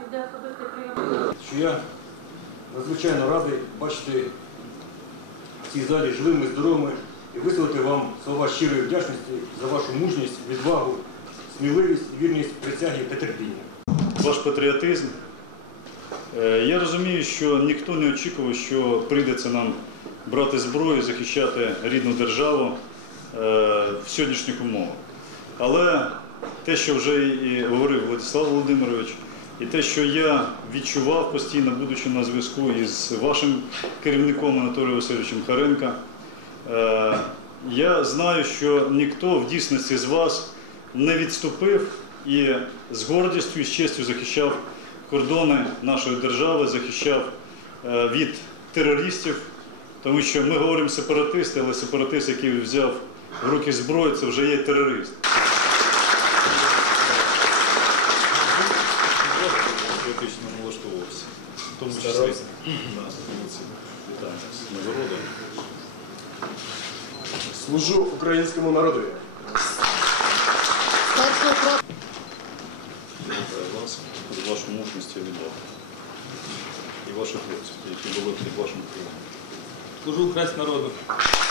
особистий прийом. що я надзвичайно радий бачити в цій залі живими, здоровими і висловити вам слова щирої вдячності за вашу мужність, відвагу, сміливість, вірність присяги та терпіння. ваш патріотизм. Е, Я розумію, що ніхто не очікував, що прийдеться нам брати зброю, захищати рідну державу е, в сьогоднішніх умовах. Але те, що вже і говорив Владислав Володимирович, і те, що я відчував постійно, будучи на зв'язку із вашим керівником Анатолієм Васильовичем Харенка, е, я знаю, що ніхто в дійсності з вас не відступив і з гордістю і з честю захищав кордони нашої держави, захищав е, від терористів, тому що ми говоримо сепаратисти, але сепаратист, який взяв в руки зброю, це вже є терорист. Патріотично налаштовувався. В тому числі на вулиці. Вітання з нагородою. Служу українському народу. Вітаю вас з вашу мужність і відвагу. І ваших хлопців, які були під вашим крилом. Служу українському народу. Господи.